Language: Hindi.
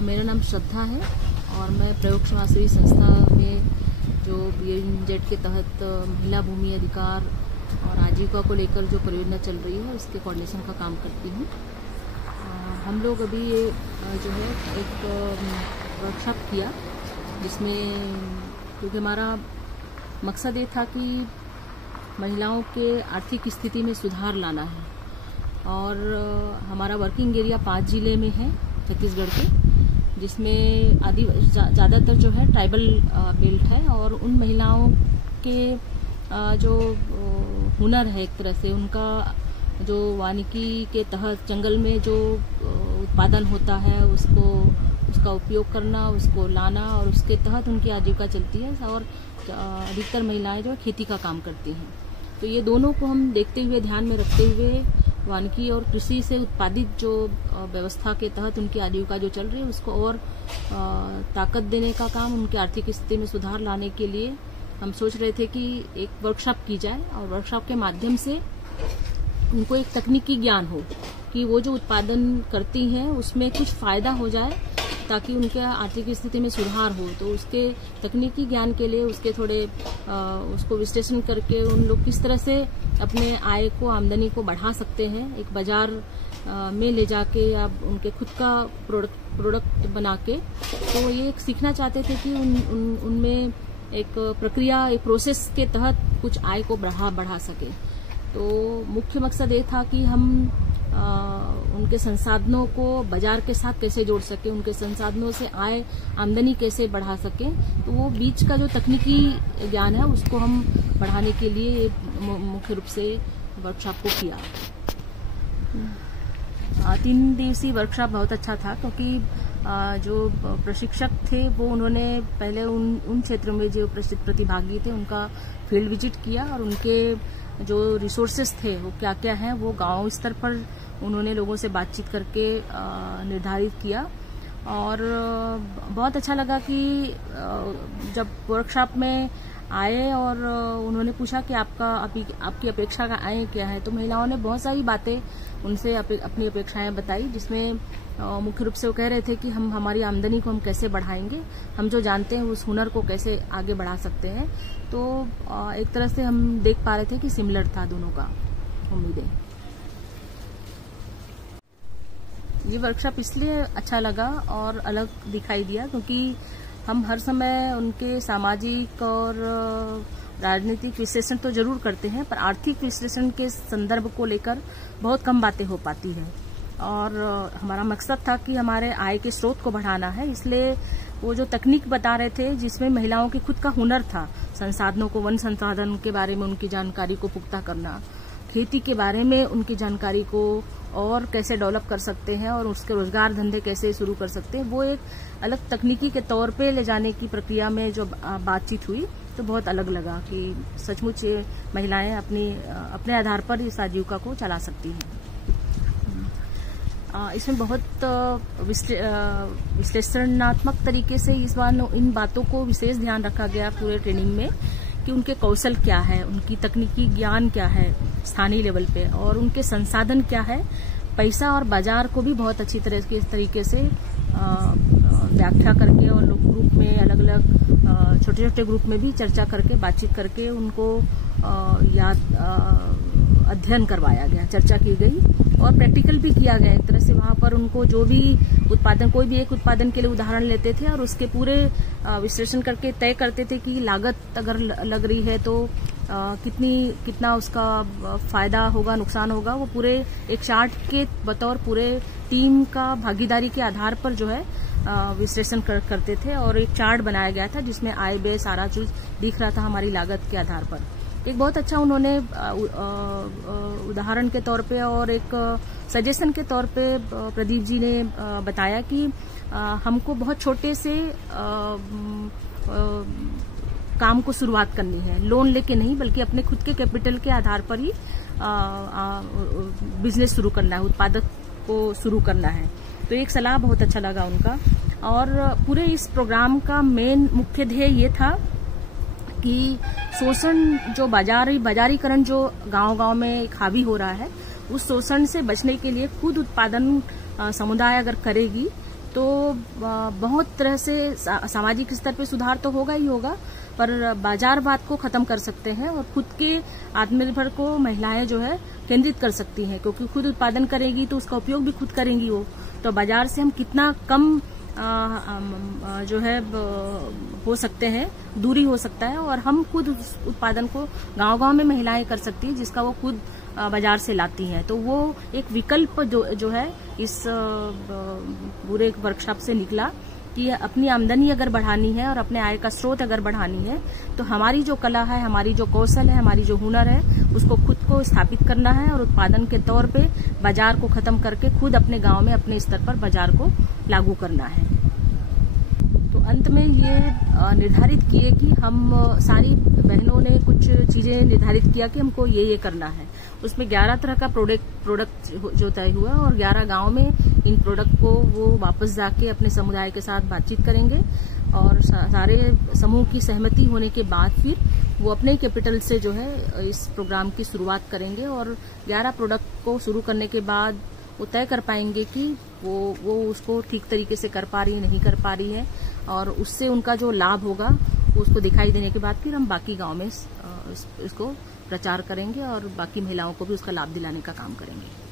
मेरा नाम श्रद्धा है और मैं प्रयोग समाजसेवी संस्था में जो BNZ के तहत महिला भूमि अधिकार और आजीविका को लेकर जो परियोजना चल रही है उसके कोऑर्डिनेशन का काम करती हूँ। हम लोग अभी ये जो है एक वर्कशॉप किया जिसमें क्योंकि हमारा मकसद ये था कि महिलाओं के आर्थिक स्थिति में सुधार लाना है और हमारा वर्किंग एरिया 5 जिले में है छत्तीसगढ़ के, जिसमें ज़्यादातर जो है ट्राइबल बेल्ट है और उन महिलाओं के जो हुनर है एक तरह से उनका जो वानिकी के तहत जंगल में जो उत्पादन होता है उसका उपयोग करना, उसको लाना और उसके तहत उनकी आजीविका चलती है और अधिकतर महिलाएं जो खेती का काम करती हैं। तो ये दोनों को हम देखते हुए ध्यान में रखते हुए वानिकी और कृषि से उत्पादित जो व्यवस्था के तहत उनकी आजीविका जो चल रही है उसको और ताकत देने का काम, उनकी आर्थिक स्थिति में सुधार लाने के लिए हम सोच रहे थे कि एक वर्कशॉप की जाए और वर्कशॉप के माध्यम से उनको एक तकनीकी ज्ञान हो कि वो जो उत्पादन करती हैं उसमें कुछ फायदा हो जाए ताकि उनके आर्थिक स्थिति में सुधार हो। तो उसके तकनीकी ज्ञान के लिए उसके थोड़े उसको विश्लेषण करके उन लोग किस तरह से अपने आय को, आमदनी को बढ़ा सकते हैं, एक बाजार में ले जाके या उनके खुद का प्रोडक्ट बना के। तो ये सीखना चाहते थे कि उनमें एक प्रक्रिया, एक प्रोसेस के तहत कुछ आय को बढ़ा सके। तो मुख्य मकसद ये था कि हम उनके संसाधनों को बाजार के साथ कैसे जोड़ सके, उनके संसाधनों से आय, आमदनी कैसे बढ़ा सके। तो वो बीच का जो तकनीकी ज्ञान है उसको हम बढ़ाने के लिए मुख्य रूप से वर्कशॉप को किया। 3 दिवसीय वर्कशॉप बहुत अच्छा था क्योंकि जो प्रशिक्षक थे वो उन्होंने पहले उन क्षेत्रों में जो प्रतिभागी थे उनका फील्ड विजिट किया और उनके जो रिसोर्सेस थे वो क्या क्या हैं वो गांव स्तर पर उन्होंने लोगों से बातचीत करके निर्धारित किया। और बहुत अच्छा लगा कि जब वर्कशॉप में आए और उन्होंने पूछा कि आपकी अपेक्षा का आय क्या है, तो महिलाओं ने बहुत सारी बातें उनसे अपनी अपेक्षाएं बताई, जिसमें मुख्य रूप से वो कह रहे थे कि हम हमारी आमदनी को हम कैसे बढ़ाएंगे, हम जो जानते हैं उस हुनर को कैसे आगे बढ़ा सकते हैं। तो एक तरह से हम देख पा रहे थे कि सिमिलर था दोनों का उम्मीदें। ये वर्कशॉप इसलिए अच्छा लगा और अलग दिखाई दिया क्योंकि हम हर समय उनके सामाजिक और राजनीतिक विश्लेषण तो जरूर करते हैं, पर आर्थिक विश्लेषण के संदर्भ को लेकर बहुत कम बातें हो पाती हैं। और हमारा मकसद था कि हमारे आय के स्रोत को बढ़ाना है, इसलिए वो जो तकनीक बता रहे थे जिसमें महिलाओं के खुद का हुनर था, संसाधनों को, वन संसाधन के बारे में उनकी जानकारी को पुख्ता करना, खेती के बारे में उनकी जानकारी को और कैसे डेवलप कर सकते हैं और उसके रोजगार धंधे कैसे शुरू कर सकते हैं, वो एक अलग तकनीकी के तौर पे ले जाने की प्रक्रिया में जो बातचीत हुई तो बहुत अलग लगा कि सचमुच ये महिलाएं अपने आधार पर इस आजीविका को चला सकती हैं। इसमें बहुत विश्लेषणात्मक तरीके से इन बातों को विशेष ध्यान रखा गया पूरे ट्रेनिंग में कि उनके कौशल क्या है, उनकी तकनीकी ज्ञान क्या है स्थानीय लेवल पे और उनके संसाधन क्या है, पैसा और बाजार को भी बहुत अच्छी तरीके से व्याख्या करके और ग्रुप में अलग अलग छोटे छोटे ग्रुप में भी चर्चा करके, बातचीत करके उनको अध्ययन करवाया गया, चर्चा की गई और प्रैक्टिकल भी किया गया। एक तरह से वहां पर उनको जो भी उत्पादन, कोई भी एक उत्पादन के लिए उदाहरण लेते थे और उसके पूरे विश्लेषण करके तय करते थे कि लागत अगर लग रही है तो कितना उसका फायदा होगा, नुकसान होगा, वो पूरे एक चार्ट के बतौर पूरे टीम का भागीदारी के आधार पर जो है विश्लेषण करते थे और एक चार्ट बनाया गया था जिसमें आय व्यय सारा चीज दिख रहा था हमारी लागत के आधार पर। एक बहुत अच्छा उन्होंने उदाहरण के तौर पे और एक सजेशन के तौर पे प्रदीप जी ने बताया कि हमको बहुत छोटे से काम को शुरुआत करनी है, लोन लेके नहीं बल्कि अपने खुद के कैपिटल के आधार पर ही बिजनेस शुरू करना है, उत्पादक को शुरू करना है। तो एक सलाह बहुत अच्छा लगा उनका। और पूरे इस प्रोग्राम का मेन मुख्य ध्येय ये था कि शोषण, जो बाजारीकरण जो गांव-गांव में हावी हो रहा है, उस शोषण से बचने के लिए खुद उत्पादन समुदाय अगर करेगी तो बहुत तरह से सामाजिक स्तर पे सुधार तो होगा ही होगा, पर बाजारवाद को खत्म कर सकते हैं और खुद के आत्मनिर्भर को महिलाएं जो है केंद्रित कर सकती हैं, क्योंकि खुद उत्पादन करेगी तो उसका उपयोग भी खुद करेंगी वो। तो बाजार से हम कितना कम जो है हो सकते हैं, दूरी हो सकता है, और हम खुद उस उत्पादन को गांव-गांव में महिलाएं कर सकती हैं जिसका वो खुद बाजार से लाती हैं। तो वो एक विकल्प जो है इस पूरे वर्कशॉप से निकला कि अपनी आमदनी अगर बढ़ानी है और अपने आय का स्रोत अगर बढ़ानी है तो हमारी जो कला है, हमारी जो कौशल है, हमारी जो हुनर है, उसको खुद को स्थापित करना है और उत्पादन के तौर पे बाजार को खत्म करके खुद अपने गांव में अपने स्तर पर बाजार को लागू करना है। तो अंत में ये निर्धारित किए कि हम सारी बहनों ने कुछ चीजें निर्धारित किया कि हमको ये करना है। उसमें 11 तरह का प्रोडक्ट जो तय हुआ और 11 गांव में इन प्रोडक्ट को वो वापस जाके अपने समुदाय के साथ बातचीत करेंगे और सारे समूह की सहमति होने के बाद फिर वो अपने कैपिटल से जो है इस प्रोग्राम की शुरुआत करेंगे और 11 प्रोडक्ट को शुरू करने के बाद वो तय कर पाएंगे कि वो उसको ठीक तरीके से कर पा रही है, नहीं कर पा रही है, और उससे उनका जो लाभ होगा उसको दिखाई देने के बाद फिर हम बाकी गांव में इसको प्रचार करेंगे और बाकी महिलाओं को भी उसका लाभ दिलाने का काम करेंगे।